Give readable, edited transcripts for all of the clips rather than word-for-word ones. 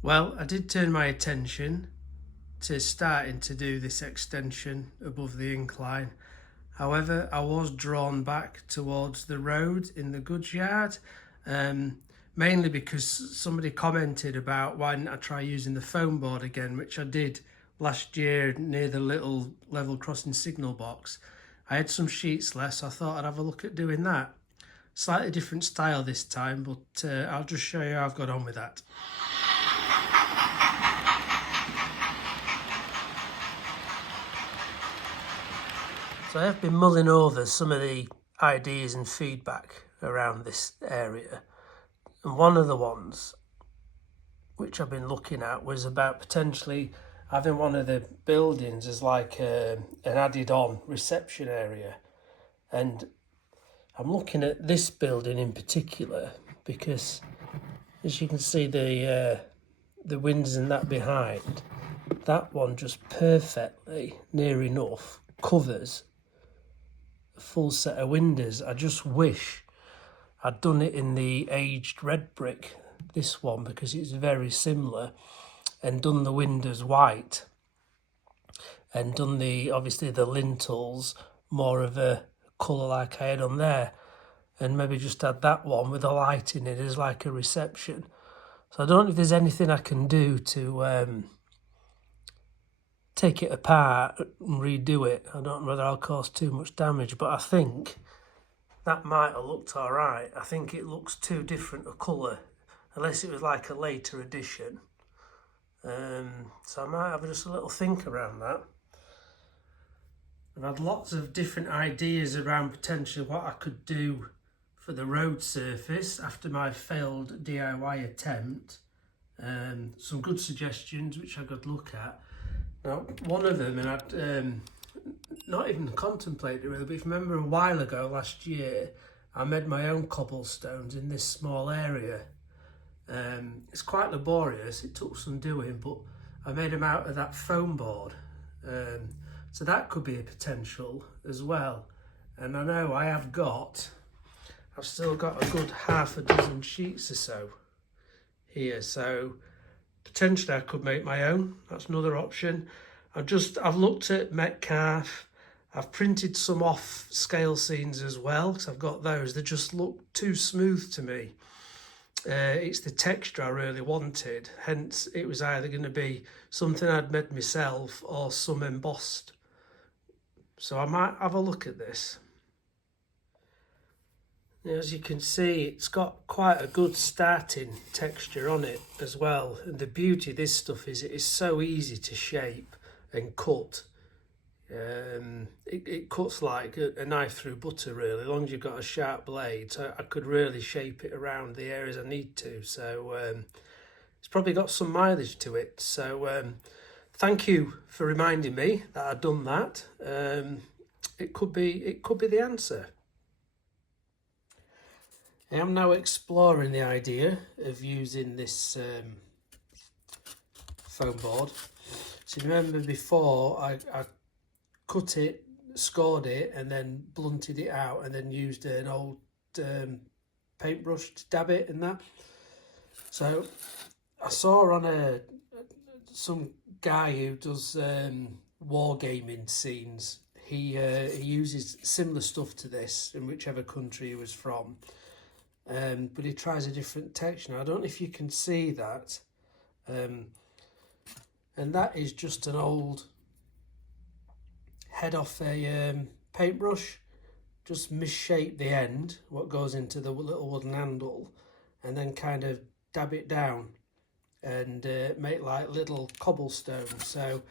Well, I did turn my attention to starting to do this extension above the incline. However, I was drawn back towards the road in the goods yard, mainly because somebody commented about why didn't I try using the foam board again, which I did last year near the little level crossing signal box. I had some sheets left, so I thought I'd have a look at doing that. Slightly different style this time, but I'll just show you how I've got on with that. So I have been mulling over some of the ideas and feedback around this area, and one of the ones which I've been looking at was about potentially having one of the buildings as like an added on reception area. And I'm looking at this building in particular because, as you can see, the windows and that behind, that one just perfectly, near enough, covers a full set of windows. I just wish I'd done it in the aged red brick, this one, because it's very similar, and done the windows white and done obviously the lintels more of a colour like I had on there, and maybe just had that one with a light in it as like a reception. So I don't know if there's anything I can do to take it apart and redo it. I don't know whether I'll cause too much damage, but I think that might have looked all right. I think it looks too different a colour, unless it was like a later edition. So I might have just a little think around that. I've had lots of different ideas around potentially what I could do for the road surface after my failed DIY attempt. Some good suggestions which I could look at. Now, one of them, and I'd not even contemplated it really, but if you remember a while ago last year, I made my own cobblestones in this small area. It's quite laborious, it took some doing, but I made them out of that foam board. So that could be a potential as well. And I know I've still got a good half a dozen sheets or so here. So potentially I could make my own. That's another option. I've looked at Metcalf. I've printed some off scale scenes as well, because I've got those. They just look too smooth to me. It's the texture I really wanted. Hence, it was either going to be something I'd made myself or some embossed. So I might have a look at this. As you can see, it's got quite a good starting texture on it as well. And the beauty of this stuff is it is so easy to shape and cut. It cuts like a knife through butter, really, as long as you've got a sharp blade. So I could really shape it around the areas I need to. So it's probably got some mileage to it. So thank you for reminding me that I'd done that. It could be the answer. I am now exploring the idea of using this foam board. So remember before I cut it, scored it, and then blunted it out, and then used an old paintbrush to dab it and that. So I saw on some guy who does wargaming scenes. He uses similar stuff to this in whichever country he was from. But he tries a different texture. Now, I don't know if you can see that. And that is just an old head off a paintbrush. Just misshape the end, what goes into the little wooden handle, and then kind of dab it down and make like little cobblestones. So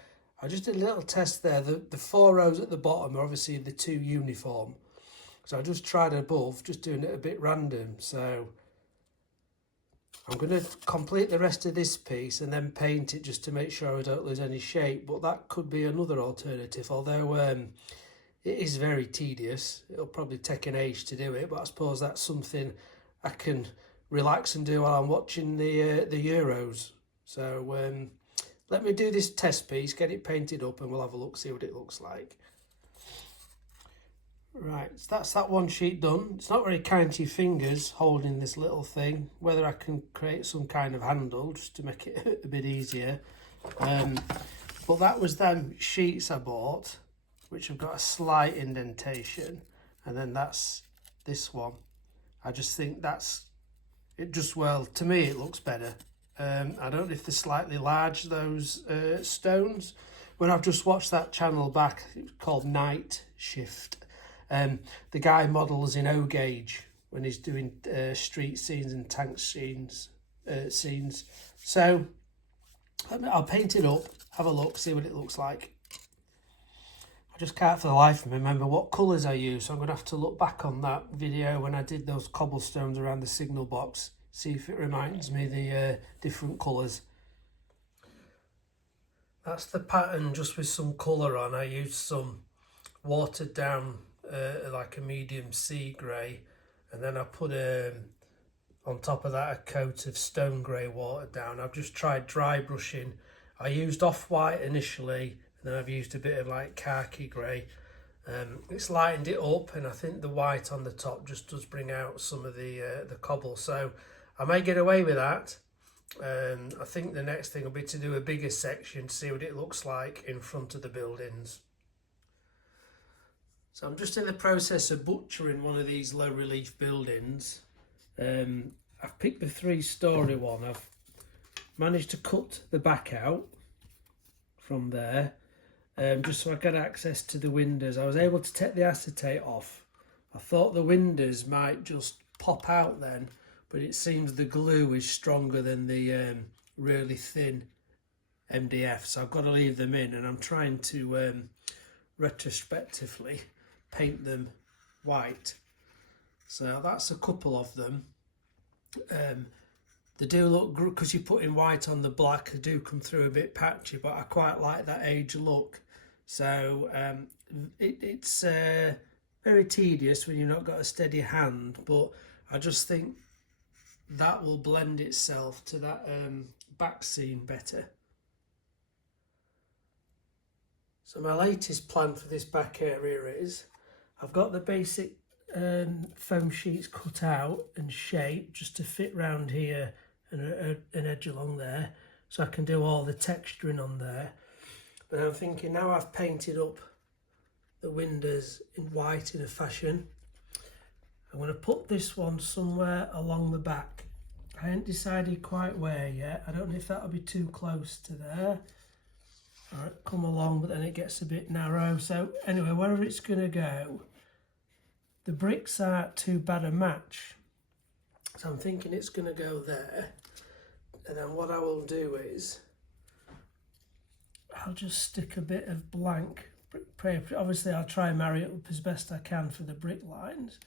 I just did a little test there. The 4 rows at the bottom are obviously the 2 uniform. So I just tried above, just doing it a bit random. So I'm going to complete the rest of this piece and then paint it just to make sure I don't lose any shape. But that could be another alternative, although it is very tedious. It'll probably take an age to do it, but I suppose that's something I can relax and do while I'm watching the Euros. So let me do this test piece, get it painted up, and we'll have a look, see what it looks like. Right, so that's that one sheet done. It's not very kind to your fingers holding this little thing. Whether I can create some kind of handle just to make it a bit easier. But that was them sheets I bought, which have got a slight indentation, and then that's this one. I just think well, to me it looks better. I don't know if they're slightly large, those stones. When I've just watched that channel back, it's called Night Shift. The guy models in O gauge when he's doing street scenes and tank scenes. So I'll paint it up, have a look, see what it looks like. I just can't for the life of me remember what colours I use, so I'm going to have to look back on that video when I did those cobblestones around the signal box, see if it reminds me the different colours. That's the pattern just with some colour on. I used some watered down like a medium sea grey, and then I put on top of that a coat of stone grey watered down. I've just tried dry brushing. I used off-white initially, and then I've used a bit of like khaki grey. It's lightened it up, and I think the white on the top just does bring out some of the cobble. So I may get away with that. I think the next thing will be to do a bigger section to see what it looks like in front of the buildings. So I'm just in the process of butchering one of these low relief buildings. I've picked the 3-storey one. I've managed to cut the back out from there, just so I get access to the windows. I was able to take the acetate off. I thought the windows might just pop out then, but it seems the glue is stronger than the really thin MDF, so I've got to leave them in, and I'm trying to retrospectively paint them white. So that's a couple of them. They do look good because you put in white on the black. They do come through a bit patchy, but I quite like that age look. So it's very tedious when you've not got a steady hand, but I just think that will blend itself to that back scene better. So my latest plan for this back area is I've got the basic foam sheets cut out and shaped just to fit round here and an edge along there, so I can do all the texturing on there. But I'm thinking, now I've painted up the windows in white in a fashion, I'm going to put this one somewhere along the back. I haven't decided quite where yet. I don't know if that'll be too close to there. Alright, come along, but then it gets a bit narrow. So anyway, wherever it's going to go, the bricks aren't too bad a match. So I'm thinking it's going to go there. And then what I will do is I'll just stick a bit of blank paper. Obviously I'll try and marry it up as best I can for the brick lines,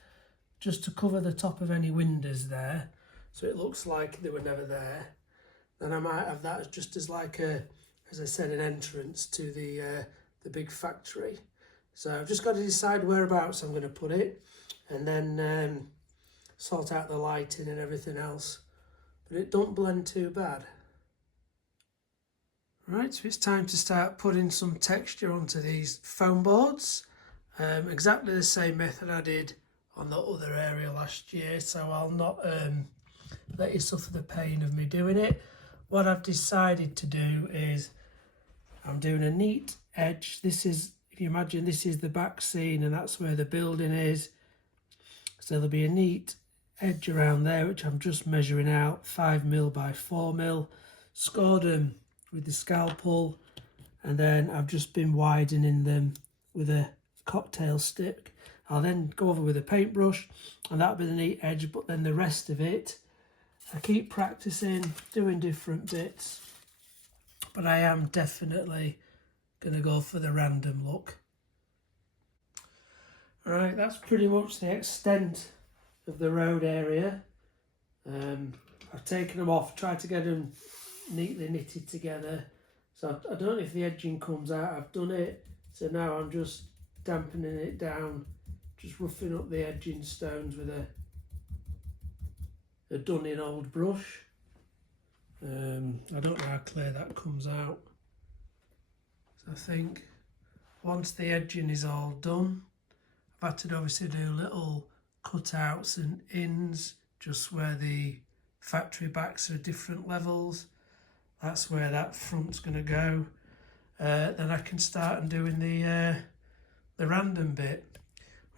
just to cover the top of any windows there, so it looks like they were never there. Then I might have that just as like a, as I said, an entrance to the big factory. So I've just got to decide whereabouts I'm going to put it, and then sort out the lighting and everything else. But it don't blend too bad. Right, so it's time to start putting some texture onto these foam boards. Exactly the same method I did on the other area last year, so I'll not let you suffer the pain of me doing it. What I've decided to do is I'm doing a neat edge. This is, if you imagine, this is the back scene and that's where the building is. So there'll be a neat edge around there, which I'm just measuring out, 5mm by 4mm. Scored them with the scalpel, and then I've just been widening them with a cocktail stick. I'll then go over with a paintbrush, and that'll be the neat edge, but then the rest of it, I keep practicing, doing different bits, but I am definitely going to go for the random look. Right, that's pretty much the extent of the road area. I've taken them off, tried to get them neatly knitted together. So I don't know if the edging comes out. I've done it, so now I'm just dampening it down, just roughing up the edging stones with a done-in old brush. I don't know how clear that comes out. So I think once the edging is all done, I've had to obviously do little cutouts and ins just where the factory backs are different levels. That's where that front's going to go. Then I can start and doing the random bit,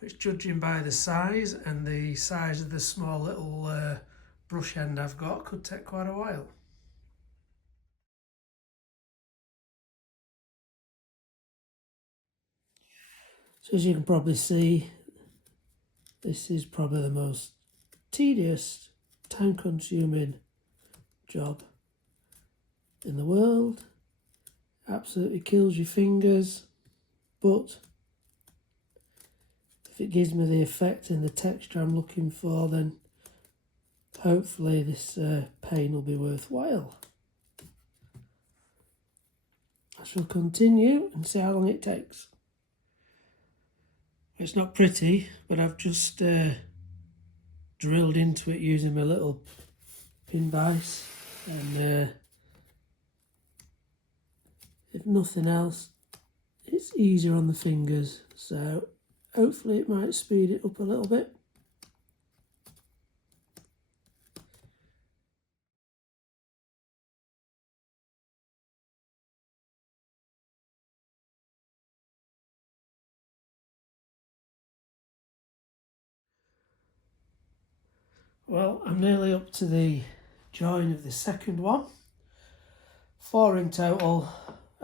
which, judging by the size and the size of the small little brush end I've got, could take quite a while. So as you can probably see, this is probably the most tedious, time-consuming job in the world. Absolutely kills your fingers, but if it gives me the effect and the texture I'm looking for, then hopefully this pain will be worthwhile. I shall continue and see how long it takes. It's not pretty, but I've just drilled into it using my little pin vise, and if nothing else, it's easier on the fingers, so hopefully it might speed it up a little bit. Well, I'm nearly up to the join of the second one. 4 in total.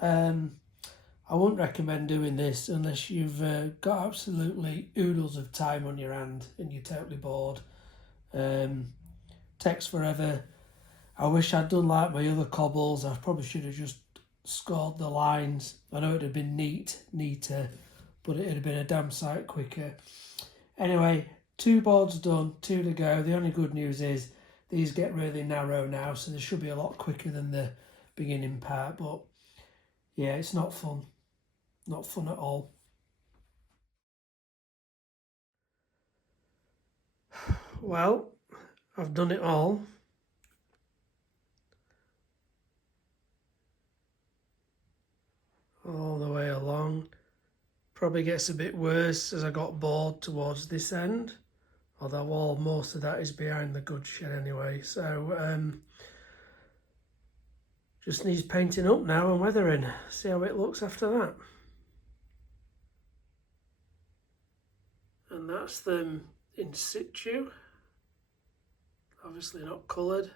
I wouldn't recommend doing this unless you've got absolutely oodles of time on your hand and you're totally bored. Takes forever. I wish I'd done like my other cobbles. I probably should have just scored the lines. I know it'd have been neater, but it'd have been a damn sight quicker. Anyway, 2 boards done, 2 to go. The only good news is these get really narrow now, so they should be a lot quicker than the beginning part, but yeah, it's not fun. Not fun at all. Well, I've done it all. All the way along. Probably gets a bit worse as I got bored towards this end, although most of that is behind the goods shed anyway, so just needs painting up now and weathering. See how it looks after that. And that's them in situ, obviously not coloured.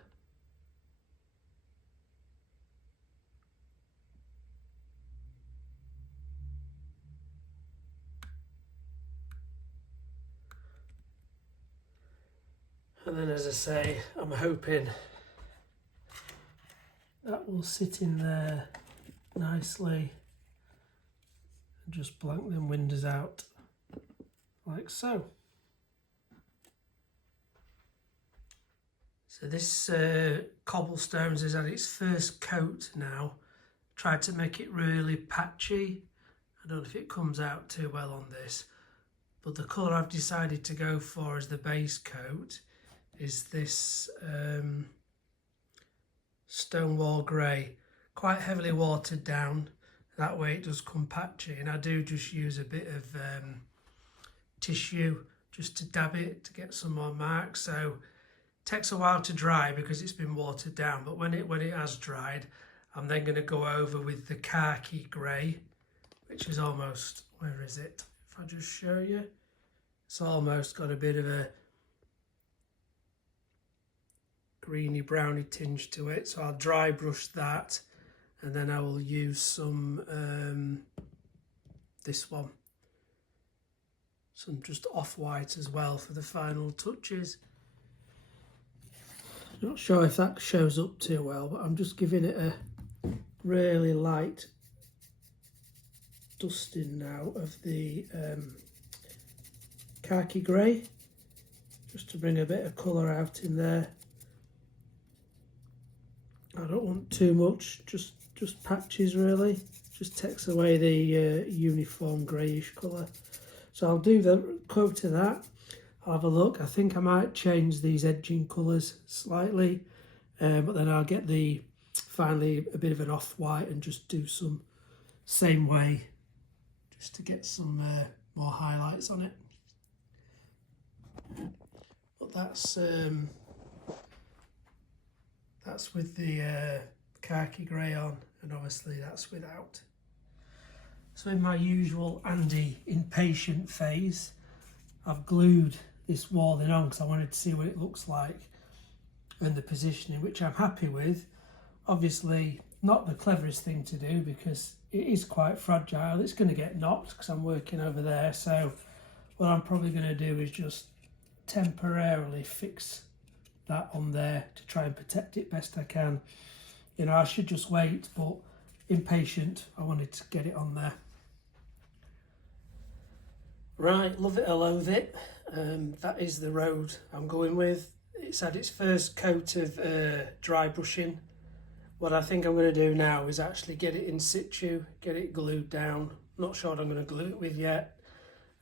And then, as I say, I'm hoping that will sit in there nicely and just blank them windows out like so. So this cobblestones has had its first coat now. Tried to make it really patchy. I don't know if it comes out too well on this, but the colour I've decided to go for as the base coat is this Stonewall Grey, quite heavily watered down. That way it does come patchy, and I do just use a bit of tissue just to dab it to get some more marks. So it takes a while to dry because it's been watered down, but when it has dried, I'm then going to go over with the khaki grey, which is almost, where is it? If I just show you, it's almost got a bit of a greeny browny tinge to it. So I'll dry brush that, and then I will use some this one, some just off-white as well for the final touches. Not sure if that shows up too well, but I'm just giving it a really light dusting now of the khaki grey, just to bring a bit of colour out in there. I don't want too much, just patches really. Just takes away the uniform greyish colour. So I'll do the coat of that. I'll have a look. I think I might change these edging colours slightly, but then I'll get finally a bit of an off-white and just do some same way, just to get some more highlights on it. But that's with the khaki grey on, and obviously that's without. So in my usual Andy impatient phase, I've glued this walling on because I wanted to see what it looks like and the positioning, which I'm happy with. Obviously not the cleverest thing to do because it is quite fragile. It's going to get knocked because I'm working over there. So what I'm probably going to do is just temporarily fix that on there to try and protect it best I can. You know, I should just wait, but impatient, I wanted to get it on there. Right, love it or loathe it. That is the road I'm going with. It's had its first coat of dry brushing. What I think I'm going to do now is actually get it in situ, get it glued down. Not sure what I'm going to glue it with yet.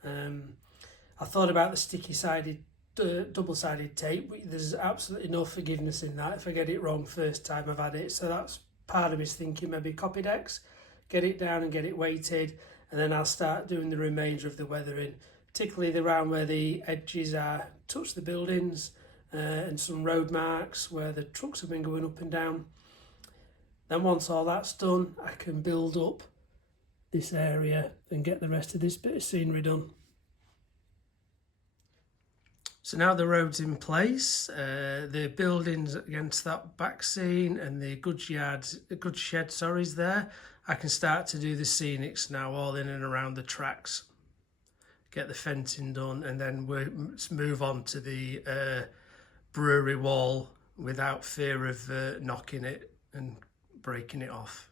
I thought about the sticky-sided, double-sided tape. There's absolutely no forgiveness in that if I get it wrong first time I've had it. So that's part of me's thinking maybe Copydex, get it down and get it weighted, and then I'll start doing the remainder of the weathering, particularly around where the edges are, touch the buildings and some road marks where the trucks have been going up and down. Then once all that's done, I can build up this area and get the rest of this bit of scenery done. So now the road's in place, the buildings against that back scene and the goods shed is there. I can start to do the scenics now, all in and around the tracks. Get the fencing done, and then we'll move on to the brewery wall without fear of knocking it and breaking it off.